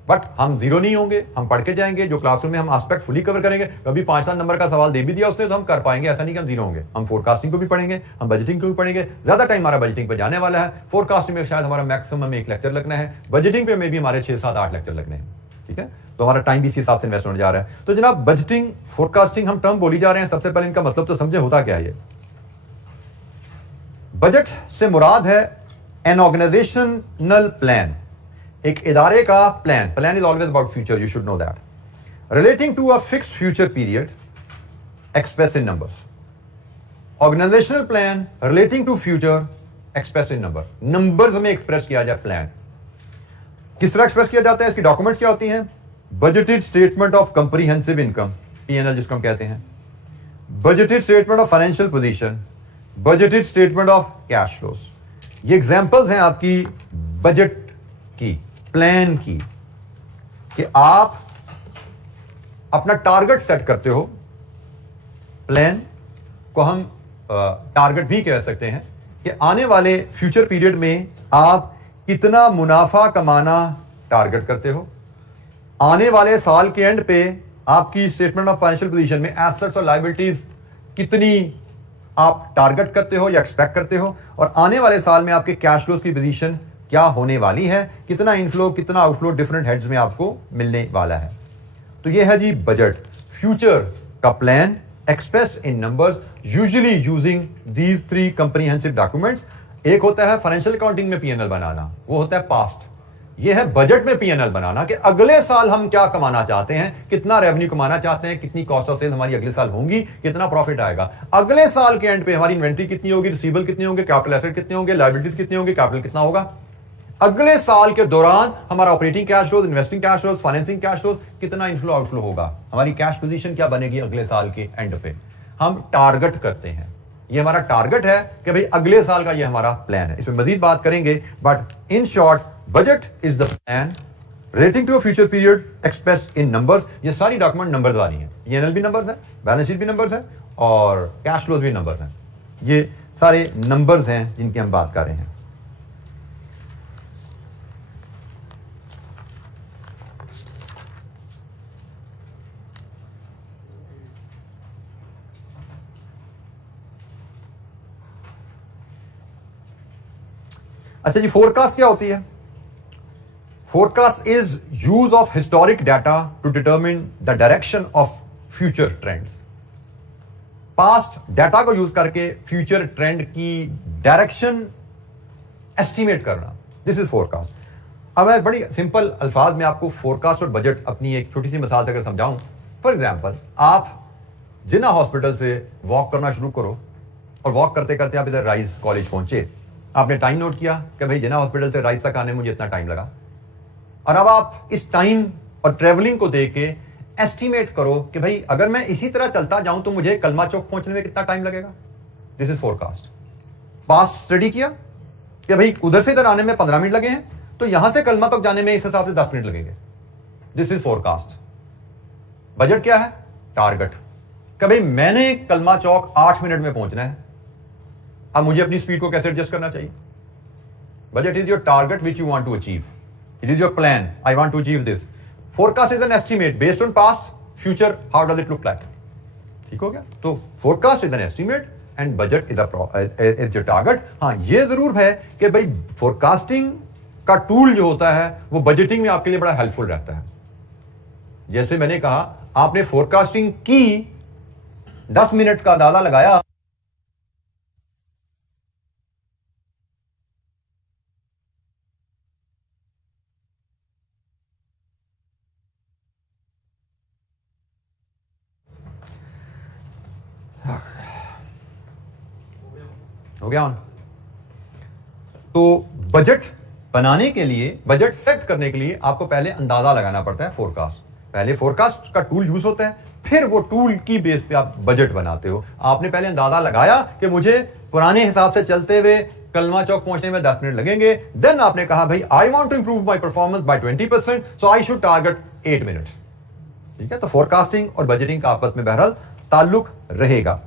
बट हम जीरो नहीं होंगे, हम पढ़ के जाएंगे, जो क्लासरूम में हम एस्पेक्ट फुली कवर करेंगे। कभी 5-7 नंबर का सवाल दे भी दिया उसने तो हम कर पाएंगे, ऐसा नहीं कि हम जीरो होंगे। हम फोरकास्टिंग को भी पढ़ेंगे, हम बजटिंग को भी पढ़ेंगे। ज्यादा टाइम हमारा बजटिंग पे जाने वाला है। फोरकास्टिंग में शायद हमारा मैक्सिमम 1 लेक्चर लगना है, बजटिंग पे में भी हमारे 6-7-8 लेक्चर लगने हैं। ठीक है, तो हमारा टाइम भी इसी हिसाब से इन्वेस्ट होने जा रहा है। तो जनाब, बजटिंग फोरकास्टिंग हम टर्म बोली जा रहे हैं, सबसे पहले इनका मतलब तो समझे होता क्या है। ये बजट से मुराद है एन ऑर्गेनाइजेशनल प्लान, एक इदारे का plan. Plan is always about future, you should know that. Relating to a fixed future period express in numbers. Organisational plan relating to future express in number. Numbers में express किया जाए plan. किस तरह express किया जाता है, इसकी documents क्या होती हैं? Budgeted statement of comprehensive income, PNL जिसको हम कहते हैं, budgeted statement of financial position, budgeted statement of cash flows. ये एग्जांपल्स हैं आपकी बजट की, प्लान की, कि आप अपना टारगेट सेट करते हो। प्लान को हम टारगेट भी कह सकते हैं कि आने वाले फ्यूचर पीरियड में आप कितना मुनाफा कमाना टारगेट करते हो। आने वाले साल के एंड पे आपकी स्टेटमेंट ऑफ फाइनेंशियल पोजीशन में एसेट्स और लायबिलिटीज कितनी आप टारगेट करते हो या एक्सपेक्ट करते हो, और आने वाले साल में आपके कैश फ्लोज की पोजीशन क्या होने वाली है, कितना इनफ्लो कितना आउटफ्लो डिफरेंट हेड्स में आपको मिलने वाला है। तो ये है जी बजट, फ्यूचर का plan express in numbers, usually using these 3 comprehensive documents. एक होता है फाइनेंशियल अकाउंटिंग में पीएनएल बनाना, वो होता है पास्ट। ये है बजट में पीएनएल बनाना कि अगले साल हम क्या कमाना चाहते हैं, कितना रेवेन्यू कमाना चाहते हैं, कितनी कॉस्ट ऑफ सेल्स हमारी अगले साल होंगी, कितना प्रॉफिट आएगा। अगले साल के एंड पे हमारी इन्वेंट्री कितनी होगी, रिसीवेबल कितने होंगे, कैपिटल एसेट कितने होंगे, लायबिलिटीज कितने होंगे, कैपिटल कितना होगा। अगले साल के दौरान हमारा operating cash flows, investing cash flows, financing cash flows, कितना इनफ्लो आउटफ्लो होगा, हमारी कैश पोजीशन क्या बनेगी अगले साल के एंड पे। हम टारगेट करते हैं। ये हमारा टारगेट है कि भाई अगले साल का ये हमारा प्लान है। इसमें मजीद बात करेंगे, but in short budget is the plan relating to a future period expressed in numbers. ये सारी डॉक्यूमेंट नंबर्स वाली हैं, P&L भी नंबर्स हैं, बैलेंस शीट भी नंबर्स हैं और कैश फ्लोज भी नंबर्स हैं। ये सारे नंबर्स हैं जिनकी हम बात कर रहे हैं। अच्छा जी, फोरकास्ट क्या होती है? Forecast is use of historic data to determine the direction of future trends. Past data को यूज करके फ्यूचर ट्रेंड की डायरेक्शन एस्टिमेट करना, दिस इज फोरकास्ट। अब मैं बड़ी सिंपल अल्फाज में आपको फोरकास्ट और बजट अपनी एक छोटी सी मिसाल से अगर समझाऊं, फॉर एग्जाम्पल आप जिन्ना हॉस्पिटल से वॉक करना शुरू करो और वॉक करते करते आप इधर राइज कॉलेज पहुंचे। आपने टाइम नोट किया कि भाई जिन्ना हॉस्पिटल से राइज तक आने में मुझे इतना टाइम लगा, और अब आप इस टाइम और ट्रेवलिंग को देख के एस्टिमेट करो कि भाई अगर मैं इसी तरह चलता जाऊं तो मुझे कलमा चौक पहुंचने में कितना टाइम लगेगा। This is forecast. Pass study किया कि भाई उधर से इधर आने में 15 मिनट लगे हैं, तो यहां से कलमा तक जाने में इस हिसाब से 10 मिनट लगेंगे। This is forecast. बजट क्या है? टारगेट। कि भाई मैंने कलमा चौक 8 मिनट में पहुंचना है, अब मुझे अपनी स्पीड को कैसे एडजस्ट करना चाहिए? Budget is your target which you want to achieve, it is your plan, I want to achieve this. Forecast is an estimate based on past, future, how does it look like. ठीक हो गया? तो forecast is an estimate and budget is your target. हाँ, ये जरूर है कि भाई फोरकास्टिंग का टूल जो होता है वो बजटिंग में आपके लिए बड़ा हेल्पफुल रहता है। जैसे मैंने कहा, आपने फोरकास्टिंग की, 10 मिनट का अंदाजा लगाया, हो गया ऑन। तो बजट बनाने के लिए, बजट सेट करने के लिए आपको पहले अंदाजा लगाना पड़ता है फोरकास्ट। पहले फोरकास्ट का टूल यूज होता है, फिर वो टूल की बेस पे आप बजट बनाते हो। आपने पहले अंदाजा लगाया कि मुझे पुराने हिसाब से चलते हुए कलमा चौक पहुंचने में 10 मिनट लगेंगे। देन आपने कहा भाई I want to improve my performance by 20%, so I should target 8 minutes. ठीक है? तो फोरकास्टिंग और बजटिंग का आपस में बहरहाल ताल्लुक रहेगा।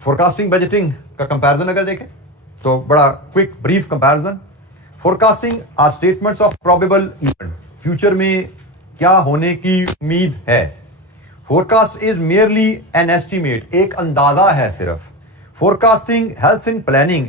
फोरकास्टिंग बजटिंग का कंपैरिजन अगर देखें तो बड़ा quick brief comparison. Forecasting are statements of probable event, future में क्या होने की उम्मीद है। Forecast is merely an estimate, एक अंदाजा है सिर्फ। Forecasting helps in planning,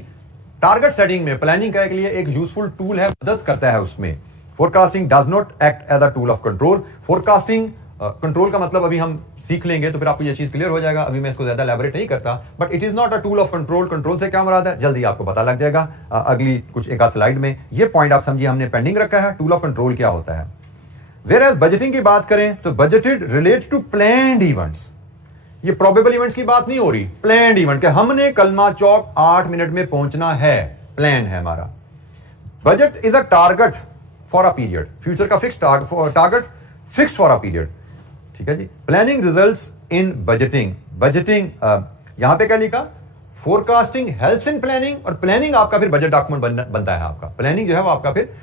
target setting में प्लानिंग करने के लिए एक यूजफुल टूल है, मदद करता है उसमें। Forecasting does not act as a tool of control. Forecasting control का मतलब अभी हम सीख लेंगे तो फिर आपको ये चीज क्लियर हो जाएगा, अभी मैं इसको ज्यादा एलैबोरेट नहीं करता, but it is not a tool of control. Control से क्या मुराद है जल्दी आपको पता लग जाएगा अगली कुछ एक आध स्लाइड में। ये पॉइंट आप समझिए हमने पेंडिंग रखा है, टूल ऑफ कंट्रोल क्या होता है। वेयर एज बजटिंग की बात करें तो budgeted relates to planned events. ये प्रोबेबल इवेंट्स की बात नहीं हो रही, प्लान्ड इवेंट, कि हमने कलमा चौक 8 मिनट में पहुंचना है, प्लान है हमारा। Budget is a target for a period, future का fix target fix for a period. ठीक है जी। Planning results in budgeting, budgeting यहां पे क्या लिखा, फोरकास्टिंग हेल्प्स इन प्लानिंग, और प्लानिंग आपका फिर बजट डॉक्यूमेंट बनता है। आपका प्लानिंग जो है वो आपका फिर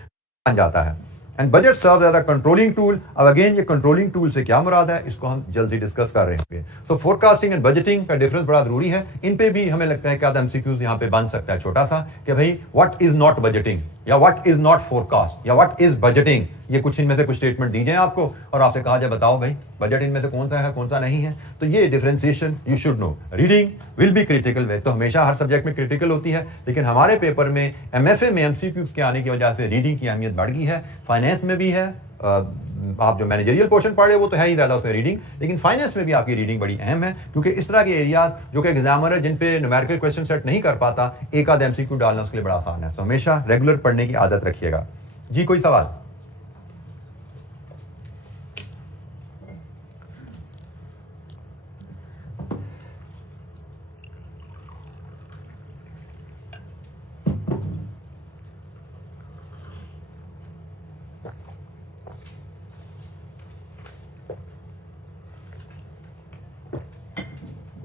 बन जाता है। And budget serve as a controlling tool. अब अगेन ये कंट्रोलिंग टूल से क्या मुराद है इसको हम जल्दी डिस्कस कर रहे हैं। सो फोरकास्टिंग एंड बजटिंग का डिफरेंस बड़ा जरूरी है। इन पे भी हमें लगता है कि आधा एमसीक्यूज यहाँ पे बन सकता है छोटा सा, कि भाई व्हाट इज नॉट बजटिंग या व्हाट इज नॉट फोरकास्ट या व्हाट इज बजटिंग। ये कुछ इनमें से कुछ स्टेटमेंट दी जाए आपको और आपसे कहा जाए बताओ भाई बजट इनमें से कौन सा है कौन सा नहीं है। तो ये differentiation you should know. Reading will be critical way, तो हमेशा हर सब्जेक्ट में क्रिटिकल होती है, लेकिन हमारे पेपर में एमएफए में एमसीक्यूज के आने की वजह से रीडिंग की अहमियत बढ़ गई है। फाइनेंस में भी है, आप जो मैनेजरियल पोर्शन पढ़े वो तो है ही ज्यादा उसमें रीडिंग, लेकिन फाइनेंस में भी आपकी रीडिंग बड़ी अहम है, क्योंकि इस तरह के एरियाज जो कि एग्जामिनर है जिन पे न्यूमेरिकल क्वेश्चन सेट नहीं कर पाता, एक आध एमसीक्यू डालना उसके लिए बड़ा आसान है। तो हमेशा रेगुलर पढ़ने की आदत रखिएगा। जी कोई सवाल?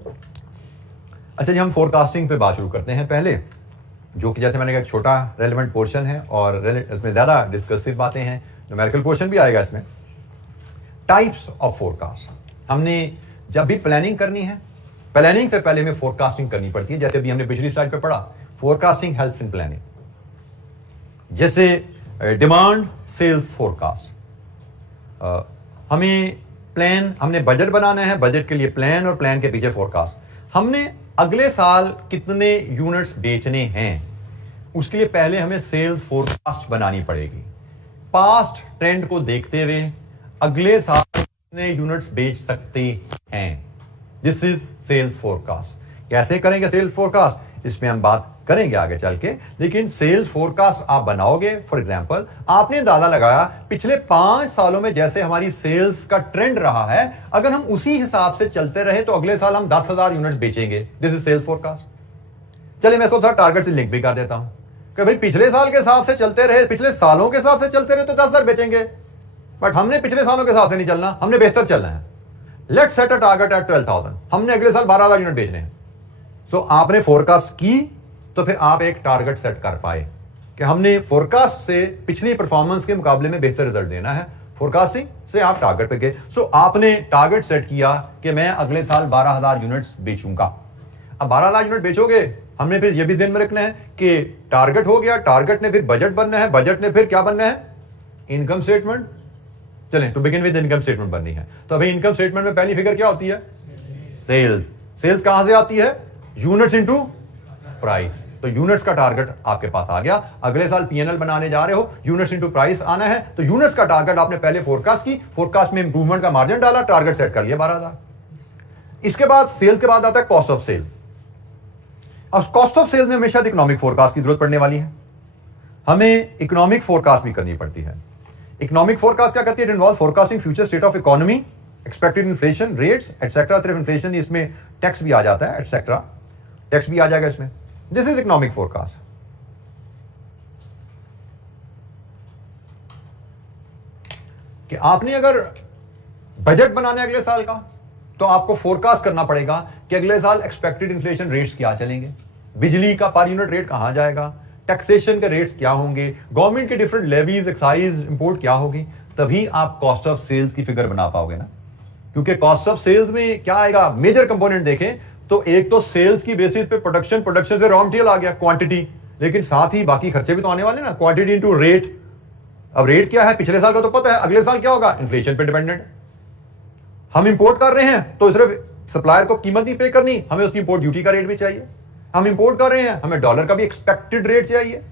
अच्छा जी, हम फोरकास्टिंग पे बात शुरू करते हैं पहले, जो कि जैसे मैंने कहा एक छोटा रेलेवेंट पोर्शन है और इसमें ज़्यादा डिस्कसिव बातें हैं, न्यूमेरिकल पोर्शन भी आएगा इसमें। Types of forecast. हमने जब भी प्लानिंग करनी है, प्लानिंग से पहले हमें फोरकास्टिंग करनी पड़ती है। जैसे अभी हमने पिछली स्लाइड पे पढ़ा, फोरकास्टिंग हेल्प्स इन प्लानिंग। जैसे डिमांड सेल्स फोरकास्ट, हमने बजट बनाना है, बजट के लिए प्लान और प्लान के पीछे फोरकास्ट। हमने अगले साल कितने यूनिट्स बेचने हैं, उसके लिए पहले हमें सेल्स फोरकास्ट बनानी पड़ेगी। पास्ट ट्रेंड को देखते हुए अगले साल कितने यूनिट्स बेच सकते हैं, दिस इज सेल्स फोरकास्ट। कैसे करेंगे सेल्स फोरकास्ट, इसमें हम बात करेंगे आगे चल के। लेकिन सेल्स फोरकास्ट आप बनाओगे, फॉर एग्जांपल आपने अंदाजा लगाया पिछले 5 सालों में जैसे हमारी सेल्स का ट्रेंड रहा है, अगर हम उसी हिसाब से चलते रहे तो अगले साल हम 10,000 यूनिट्स बेचेंगे, दिस इज सेल्स फोरकास्ट। चलिए मैं इसको थोड़ा टारगेट से लिंक भी कर देता हूं कि भाई पिछले साल के हिसाब से चलते रहे, पिछले सालों के हिसाब से चलते रहे तो 10,000 बेचेंगे, बट हमने पिछले सालों के हिसाब से नहीं चलना, हमने बेहतर चलना है। Let's set a target at 12,000, हमने अगले साल 12,000 यूनिट बेचने हैं। सो आपने फोरकास्ट की तो फिर आप एक टारगेट सेट कर पाए कि हमने फोरकास्ट से पिछली परफॉर्मेंस के मुकाबले में बेहतर रिजल्ट देना है। फोरकास्टिंग से आप टारगेट पे गए। सो आपने टारगेट सेट किया कि मैं अगले साल 12,000 यूनिट्स बेचूंगा। अब 12,000 यूनिट बेचोगे, हमने फिर यह भी ध्यान में रखना है कि टारगेट हो गया, टारगेट ने फिर बजट बनना है, बजट ने फिर क्या बनना है, इनकम स्टेटमेंट। चलें to begin with income statement बननी है। तो अभी इनकम स्टेटमेंट में पहली फिगर क्या होती है, सेल्स। सेल्स कहां से आती है, यूनिट्स इनटू प्राइस। तो यूनिट्स का टारगेट आपके पास आ गया। अगले साल पीएनएल बनाने जा रहे हो, यूनिट्स इनटू प्राइस आना है, तो यूनिट्स का टारगेट आपने पहले फोरकास्ट की, फोरकास्ट में इंप्रूवमेंट का मार्जिन डाला, टारगेट सेट कर लिया 12,000। इसके बाद सेल्स के बाद आता है कॉस्ट ऑफ सेल। और कॉस्ट ऑफ सेल में हमेशा इकोनॉमिक फोरकास्ट की जरूरत पड़ने वाली है। हमें इकोनॉमिक फोरकास्ट भी करनी पड़ती है। इकोनॉमिक फोरकास्ट क्या करती है, it involve forecasting future state of economy, expected inflation rates etcetera. सिर्फ इन्फ्लेशन, इसमें टैक्स भी आ जाता है, एटसेट्रा, टैक्स भी आ जाएगा इसमें। This is economic forecast. कि आपने अगर बजट बनाना है अगले साल का, तो आपको फोरकास्ट करना पड़ेगा कि अगले साल एक्सपेक्टेड इन्फ्लेशन रेट्स क्या चलेंगे, बिजली का पर यूनिट रेट कहां जाएगा, टैक्सेशन के रेट्स क्या होंगे, गवर्नमेंट के डिफरेंट लेवीज, एक्साइज, इंपोर्ट क्या होगी। तभी आप कॉस्ट ऑफ सेल्स की फिगर बना पाओगे ना। क्योंकि कॉस्ट ऑफ सेल्स में क्या आएगा, मेजर कंपोनेंट देखें तो एक तो सेल्स की बेसिस पे प्रोडक्शन, प्रोडक्शन से रॉ मटेरियल आ गया, क्वांटिटी, लेकिन साथ ही बाकी खर्चे भी तो आने वाले ना, क्वांटिटी इनटू रेट। अब रेट क्या है, पिछले साल का तो पता है, अगले साल क्या होगा, इन्फ्लेशन पे डिपेंडेंट। हम इंपोर्ट कर रहे हैं तो सिर्फ सप्लायर को कीमत नहीं पे करनी, हमें उसकी इंपोर्ट ड्यूटी का रेट भी चाहिए। हम इंपोर्ट कर रहे हैं, हमें डॉलर का भी एक्सपेक्टेड रेट चाहिए,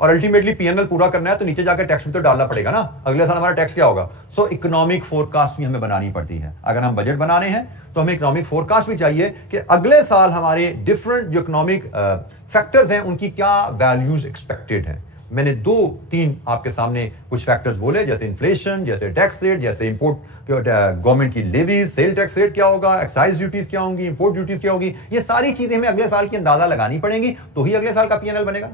और अल्टीमेटली पीएनएल पूरा करना है तो नीचे जाकर टैक्स भी तो डालना पड़ेगा ना, अगले साल हमारा टैक्स क्या होगा। सो इकोनॉमिक फोरकास्ट भी हमें बनानी पड़ती है। अगर हम बजट बना रहे हैं तो हमें इकोनॉमिक फोरकास्ट भी चाहिए कि अगले साल हमारे डिफरेंट जो इकोनॉमिक फैक्टर्स हैं उनकी क्या वैल्यूज एक्सपेक्टेड हैं। मैंने 2-3 आपके सामने कुछ फैक्टर्स बोले, जैसे इन्फ्लेशन, जैसे टैक्स रेट, जैसे इंपोर्ट गवर्नमेंट की लेवीज, सेल टैक्स रेट क्या होगा, एक्साइज ड्यूटीज क्या होंगी, इंपोर्ट ड्यूटीज क्या होगी। ये सारी चीजें हमें अगले साल की अंदाजा लगानी पड़ेंगी, तो ही अगले साल का पीएनएल बनेगा।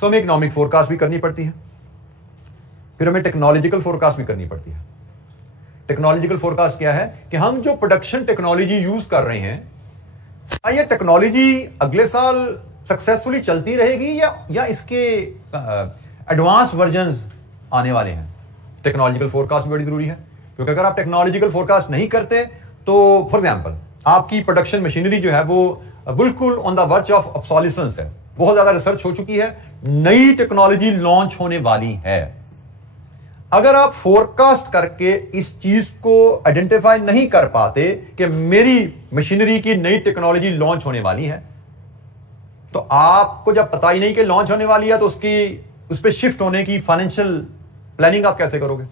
सो हमें इकोनॉमिक फोरकास्ट भी करनी पड़ती है। फिर हमें टेक्नोलॉजिकल फोरकास्ट भी करनी पड़ती है। टेक्नोलॉजिकल फोरकास्ट क्या है कि हम जो प्रोडक्शन टेक्नोलॉजी यूज कर रहे हैं, क्या ये टेक्नोलॉजी अगले साल सक्सेसफुली चलती रहेगी या इसके एडवांस वर्जन्स आने वाले हैं। टेक्नोलॉजिकल फोरकास्ट बड़ी जरूरी है, क्योंकि अगर आप टेक्नोलॉजिकल फोरकास्ट नहीं करते तो फॉर एग्जांपल आपकी प्रोडक्शन मशीनरी जो है वो बिल्कुल ऑन द वर्च ऑफ ऑब्सोलिसेंस है, बहुत ज्यादा रिसर्च हो चुकी है, नई टेक्नोलॉजी लॉन्च होने वाली है। अगर आप फोरकास्ट करके इस चीज को आइडेंटिफाई नहीं कर पाते कि मेरी मशीनरी की नई टेक्नोलॉजी लॉन्च होने वाली है, तो आपको जब पता ही नहीं कि लॉन्च होने वाली है तो उस पर शिफ्ट होने की फाइनेंशियल प्लानिंग आप कैसे करोगे।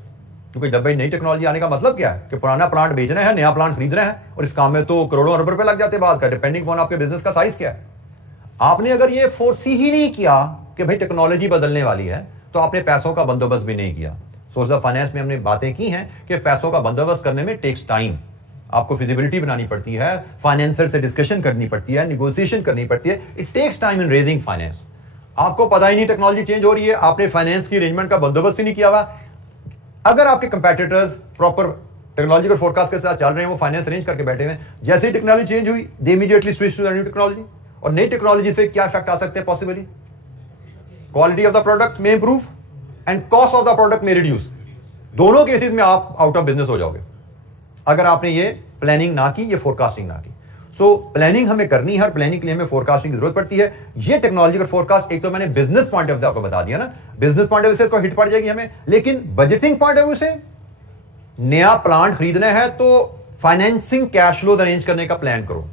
क्योंकि जब भाई नई टेक्नोलॉजी आने का मतलब क्या है कि पुराना प्लांट बेचना है, नया प्लांट खरीदना है, और इस काम में तो करोड़ों अरब रुपए लग जाते हैं बात का, डिपेंडिंग ऑन आपके बिजनेस का साइज क्या है। आपने अगर ये फोर्सी ही नहीं किया कि भाई टेक्नोलॉजी बदलने वाली है, तो आपने पैसों का बंदोबस्त भी नहीं किया। सोर्स ऑफ फाइनेंस में हमने बातें की हैं कि पैसों का बंदोबस्त करने में टेक्स टाइम, आपको फिजिबिलिटी बनानी पड़ती है, फाइनेंसर से डिस्कशन करनी पड़ती है, निगोशिएशन करनी पड़ती है, it takes time in raising finance. आपको पता ही नहीं टेक्नोलॉजी चेंज हो रही है, आपने फाइनेंस की अरेंजमेंट का बंदोबस्त ही नहीं किया हुआ। अगर आपके कंपेटिटर्स प्रॉपर टेक्नोलॉजिकल फोरकास्ट के साथ चल रहे हैं, वो फाइनेंस अरेंज करके बैठे हुए हैं। जैसे ही टेक्नोलॉजी चेंज हुई, they immediately switch to the new technology. और नई टेक्नोलॉजी से क्या इफेक्ट आ सकते हैं possibly? Quality of the product में improve and cost of the product में रिड्यूस। दोनों केसेस में आप आउट ऑफ बिजनेस हो जाओगे अगर आपने ये प्लानिंग ना की, ये फोरकास्टिंग ना की। सो प्लानिंग हमें करनी है और प्लानिंग के लिए हमें फोरकास्टिंग की जरूरत पड़ती है। ये टेक्नोलॉजी का फोरकास्ट एक तो मैंने बिजनेस पॉइंट ऑफ व्यू से आपको बता दिया ना, बिजनेस पॉइंट ऑफ व्यू से इसको हिट पड़ जाएगी हमें, लेकिन बजटिंग पॉइंट ऑफ व्यू से नया प्लांट खरीदना है तो फाइनेंसिंग कैश फ्लो अरेंज करने का प्लान करो।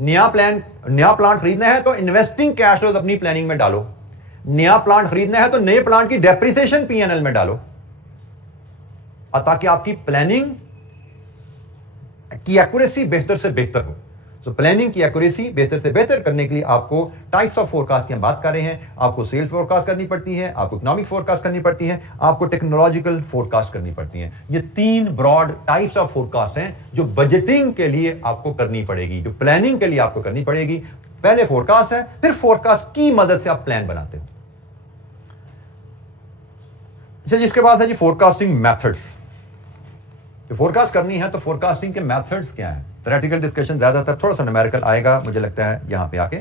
नया प्लांट खरीदना है तो इन्वेस्टिंग कैश फ्लो अपनी प्लानिंग में डालो। नया प्लांट खरीदना है तो नए प्लांट की डेप्रिसिएशन पीएनएल में डालो, ताकि आपकी प्लानिंग की एक्यूरेसी बेहतर से बेहतर हो। तो प्लानिंग की एक्यूरेसी बेहतर से बेहतर करने के लिए आपको टाइप्स ऑफ फोरकास्ट की हम बात कर रहे हैं। आपको सेल्स फोरकास्ट करनी पड़ती है, आपको इकोनॉमिक फोरकास्ट करनी पड़ती है, आपको टेक्नोलॉजिकल फोरकास्ट करनी पड़ती है। ये 3 ब्रॉड टाइप्स ऑफ फोरकास्ट हैं जो बजटिंग के लिए आपको करनी पड़ेगी, जो प्लानिंग के लिए आपको करनी पड़ेगी। पहले फोरकास्ट है, फिर फोरकास्ट की मदद से आप प्लान बनाते हो। अच्छा, जिसके बाद है जी फोरकास्टिंग मेथड्स। जो फोरकास्ट करनी है तो फोरकास्टिंग के मेथड्स क्या है? थ्योरेटिकल डिस्कशन ज्यादातर, थोड़ा सा न्यूमेरिकल आएगा मुझे लगता है यहां पे आके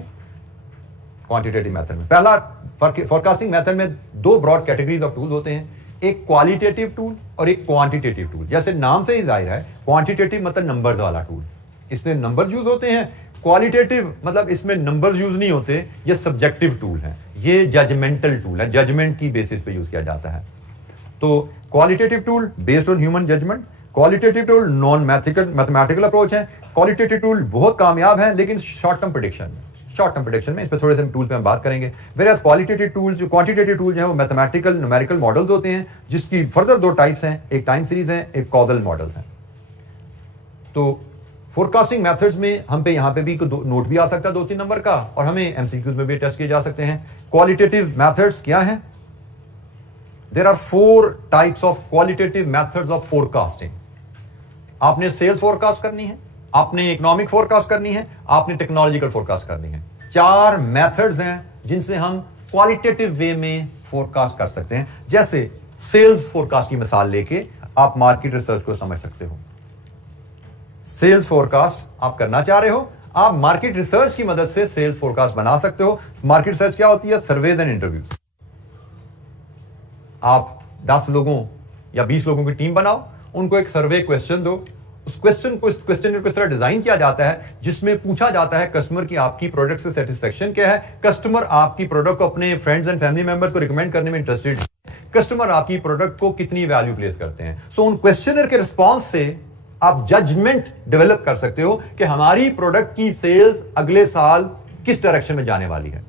क्वांटिटेटिव मेथड में। पहला फोरकास्टिंग मेथड में 2 ब्रॉड कैटेगरीज ऑफ टूल होते हैं, एक क्वालिटेटिव टूल और एक क्वांटिटेटिव टूल। जैसे नाम से ही जाहिर है, क्वांटिटेटिव मतलब नंबर्स वाला टूल, इसमें नंबर यूज होते हैं। क्वालिटेटिव मतलब इसमें नंबर्स यूज नहीं होते, ये सब्जेक्टिव टूल है, ये जजमेंटल टूल है, जजमेंट की बेसिस पे यूज किया जाता है। तो qualitative tool based on human judgement, qualitative tool non mathematical approach है। क्वालिटेटिव टूल बहुत कामयाब है लेकिन शॉर्ट टर्म प्रेडिक्शन में इस पे थोड़े से टूल पे हम बात करेंगे। वेयर क्वांटिटेटिव टूल जो है वो मैथमेटिकल न्यूमेरिकल मॉडल्स होते हैं, जिसकी फर्दर 2 टाइप्स हैं, एक टाइम सीरीज है, एक कॉजल मॉडल है। तो फोरकास्टिंग मेथड्स में हम पे यहां पे भी नोट भी आ सकता है 2-3 नंबर का, और हमें एमसीक्यूज में भी टेस्ट किए जा सकते हैं। क्वालिटेटिव मेथड्स क्या है? There are 4 types of qualitative methods of forecasting. आपने सेल्स फोरकास्ट करनी है, आपने इकोनॉमिक फोरकास्ट करनी है, आपने टेक्नोलॉजिकल फोरकास्ट करनी है। 4 मेथड्स हैं जिनसे हम क्वालिटेटिव वे में फोरकास्ट कर सकते हैं। जैसे सेल्स फोरकास्ट की मिसाल लेके आप मार्केट रिसर्च को समझ सकते हो। सेल्स फोरकास्ट आप करना चाह रहे हो, आप मार्केट रिसर्च की मदद से सेल्स फोरकास्ट बना सकते हो। मार्केट रिसर्च क्या होती है? Surveys and interviews. आप 10 लोगों या 20 लोगों की टीम बनाओ, उनको एक सर्वे क्वेश्चन दो, उस क्वेश्चन को इस तरह डिजाइन किया जाता है जिसमें पूछा जाता है कस्टमर की आपकी प्रोडक्ट से सेटिस्फेक्शन क्या है, कस्टमर आपकी प्रोडक्ट को अपने फ्रेंड्स एंड फैमिली मेंबर्स को रिकमेंड करने में इंटरेस्टेड, कस्टमर आपकी प्रोडक्ट को कितनी वैल्यू प्लेस करते हैं। सो उन क्वेश्चनर के रिस्पॉन्स से आप जजमेंट डेवलप कर सकते हो कि हमारी प्रोडक्ट की सेल्स अगले साल किस डायरेक्शन में जाने वाली है।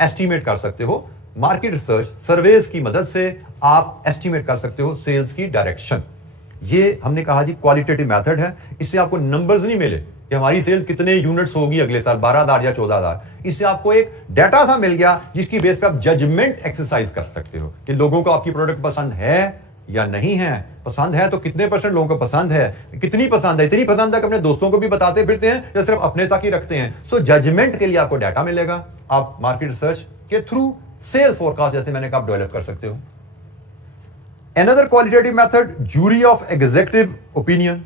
एस्टिमेट कर सकते हो, मार्केट रिसर्च सर्वेज की मदद से आप एस्टिमेट कर सकते हो सेल्स की डायरेक्शन। ये हमने कहा जी क्वालिटेटिव मेथड है। इससे आपको नंबर्स नहीं मिले कि हमारी सेल कितने यूनिट्स होगी अगले साल, 12,000 या 14,000। इससे आपको एक डाटा सा मिल गया जिसकी बेस पे आप जजमेंट एक्सरसाइज कर सकते हो कि लोगों को आपकी प्रोडक्ट पसंद है या नहीं है। पसंद है तो कितने % लोगों को पसंद है, कितनी पसंद है, इतनी पसंद है कि अपने दोस्तों को भी बताते फिरते हैं या सिर्फ अपने तक ही रखते हैं। सो जजमेंट के लिए आपको डाटा मिलेगा, आप मार्केट रिसर्च के थ्रू सेल्स फोरकास्ट जैसे मैंने कहा डेवलप कर सकते हो। Another qualitative method, jury of executive opinion,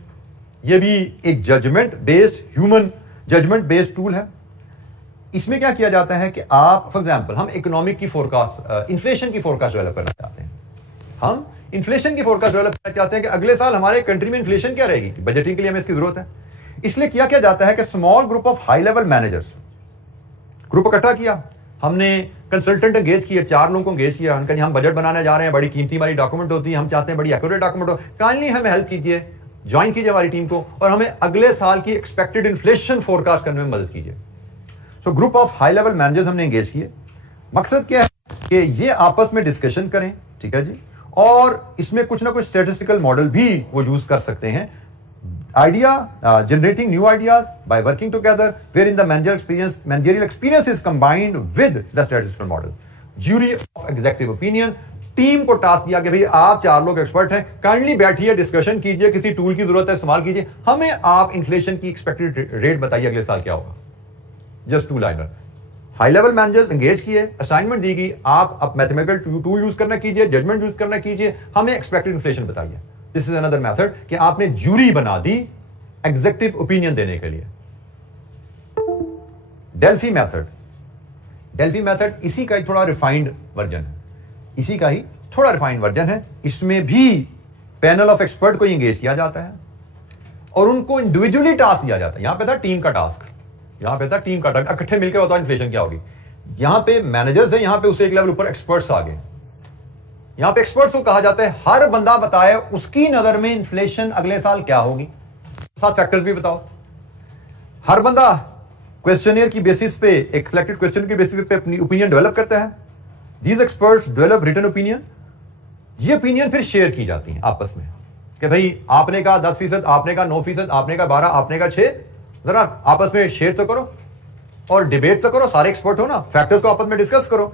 ये भी एक judgement based human judgement based tool है। इसमें क्या किया जाता है कि आप फॉर एग्जांपल हम इकोनॉमिक की फोरकास्ट, इन्फ्लेशन की फोरकास्ट डेवलप करना चाहते हैं। हम इन्फ्लेशन की फोरकास्ट डेवलप करना चाहते हैं कि अगले साल हमारे कंट्री में इन्फ्लेशन क्या रहेगी, बजटिंग के लिए हमें इसकी जरूरत है। इसलिए क्या किया जाता है कि small group of high level managers group इकट्ठा किया, हमने कंसल्टेंट एंगेज किए, 4 लोगों को एंगेज किया, उनका हम बजट बनाने जा रहे हैं, बड़ी कीमती वाली डॉक्यूमेंट होती है, हम चाहते हैं बड़ी एक्यूरेट डॉक्यूमेंट हो, काइंडली हमें हेल्प कीजिए, ज्वाइन कीजिए हमारी टीम को और हमें अगले साल की एक्सपेक्टेड इन्फ्लेशन फोरकास्ट करने में मदद कीजिए। So group of high level managers हमने एंगेज किए। मकसद क्या है कि ये आपस में डिस्कशन करें, ठीक है जी, और इसमें कुछ ना कुछ स्टैटिस्टिकल मॉडल भी वो यूज कर सकते हैं। Idea, generating new ideas by working together, wherein the managerial experience is combined with the statistical model. Jury of executive opinion, team को टास्क दिया कि भाई आप 4 लोग एक्सपर्ट हैं, काइंडली बैठिए, डिस्कशन कीजिए, किसी टूल की जरूरत है इस्तेमाल कीजिए, हमें आप इन्फ्लेशन की एक्सपेक्टेड रेट बताइए अगले साल क्या होगा। Just 2 liner. High level managers engage किए, असाइनमेंट दी गई, आप मैथमेटिकल टूल यूज करना कीजिए, जजमेंट यूज करना कीजिए, हमें एक्सपेक्टेड इन्फ्लेशन बताइए। दिस इज अनदर मेथड कि आपने जूरी बना दी एग्जेक्टिव ओपिनियन देने के लिए। डेल्फी मेथड, डेल्फी मेथड इसी का ही थोड़ा रिफाइंड वर्जन है, इसी का ही थोड़ा रिफाइंड वर्जन है। इसमें भी पैनल ऑफ एक्सपर्ट को एंगेज किया जाता है और उनको इंडिविजुअली टास्क दिया जाता है। यहां पे था टीम का टास्क, यहां पे था टीम का टास्क, इकट्ठे मिलकर बताओ इन्फ्लेशन क्या होगी। यहां पे मैनेजर्स है, यहां पे उसे एक लेवल ऊपर एक्सपर्ट्स आ गए। यहां पे एक्सपर्ट्स को कहा जाता है हर बंदा बताए उसकी नजर में इन्फ्लेशन अगले साल क्या होगी, साथ फैक्टर्स भी बताओ। हर बंदा क्वेश्चनियर की बेसिस पे, एक सिलेक्टेड क्वेश्चन की बेसिस पे अपनी ओपिनियन डेवलप करता है। These experts develop written opinion. ये ओपिनियन फिर शेयर की जाती है आपस में कि भाई आपने कहा 10%, आपने कहा 9%, आपने कहा 12%, आपने कहा 6%, जरा आपस में शेयर तो करो और डिबेट तो करो, सारे एक्सपर्ट हो ना, फैक्टर्स को आपस में डिस्कस करो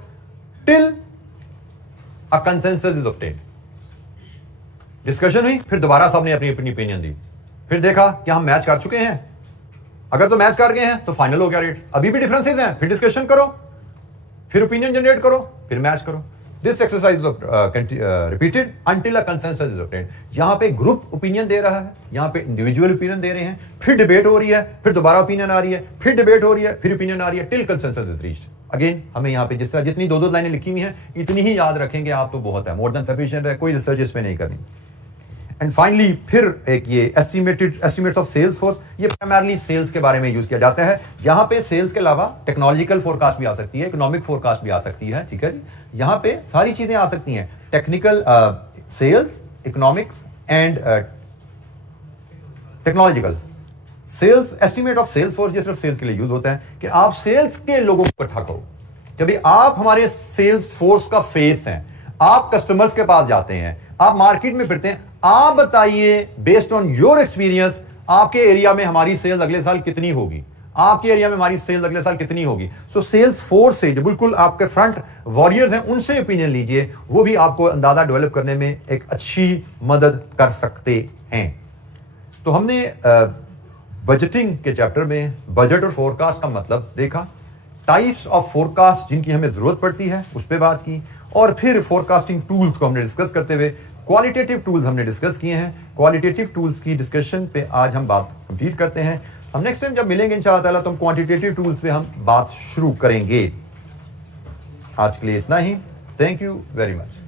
till a consensus is obtained. Discussion हुई, फिर दोबारा सबने अपनी अपनी ओपिनियन दी, फिर देखा कि हम मैच कर चुके हैं। अगर तो मैच कर गए हैं तो फाइनल हो गया रेट, अभी भी डिफरेंसेस हैं, फिर डिस्कशन करो, फिर ओपिनियन जनरेट करो, फिर मैच करो। This exercise repeated until a consensus is obtained. यहां पे ग्रुप ओपिनियन दे रहा है, यहां पे इंडिविजुअल ओपिनियन दे रहे हैं, फिर डिबेट हो रही है, फिर दोबारा ओपिनियन आ रही है, फिर डिबेट हो रही है, फिर ओपिनियन आ रही है, till consensus is reached. Again हमें यहां पे जिस तरह जितनी दो लाइनें लिखी हुई हैं इतनी ही याद रखेंगे आप तो बहुत है, मोर देन सफिशिएंट है, कोई रिसर्च इसमें नहीं करनी। एंड फाइनली फिर एक ये एस्टिमेट्स ऑफ सेल्स फोर्स, ये प्राइमरली सेल्स के बारे में यूज किया जाता है। यहां पे सेल्स के अलावा टेक्नोलॉजिकल फोरकास्ट भी आ सकती है, इकोनॉमिक फोरकास्ट भी आ सकती है, ठीक है जी। यहां पे सारी चीजें आ सकती हैं, technical sales, economics and technological. Sales estimate of sales force ये सिर्फ सेल्स के लिए यूज होता है कि आप सेल्स के लोगों को इकट्ठा करो। जब आप हमारे सेल्स फोर्स का फेस हैं, आप कस्टमर्स के पास जाते हैं, आप मार्केट में फिरते हैं, आप बताइए बेस्ड ऑन योर एक्सपीरियंस आपके एरिया में हमारी सेल्स अगले साल कितनी होगी, आपके एरिया में हमारी सेल्स अगले साल कितनी होगी। सो सेल्स फोर्स से जो बिल्कुल आपके फ्रंट वॉरियर्स हैं उनसे ओपिनियन लीजिए, वो भी आपको अंदाजा डेवलप करने में एक अच्छी मदद कर सकते हैं। तो हमने बजटिंग के चैप्टर में बजट और फोरकास्ट का मतलब देखा, टाइप्स ऑफ फोरकास्ट जिनकी हमें जरूरत पड़ती है उस पर बात की, और फिर फोरकास्टिंग टूल्स को हमने डिस्कस करते हुए क्वालिटेटिव टूल्स हमने डिस्कस किए हैं। क्वालिटेटिव टूल्स की डिस्कशन पे आज हम बात कंप्लीट करते हैं। हम नेक्स्ट टाइम जब मिलेंगे इंशाअल्लाह ताला तो हम क्वांटिटेटिव टूल्स पे हम बात शुरू करेंगे। आज के लिए इतना ही। Thank you very much.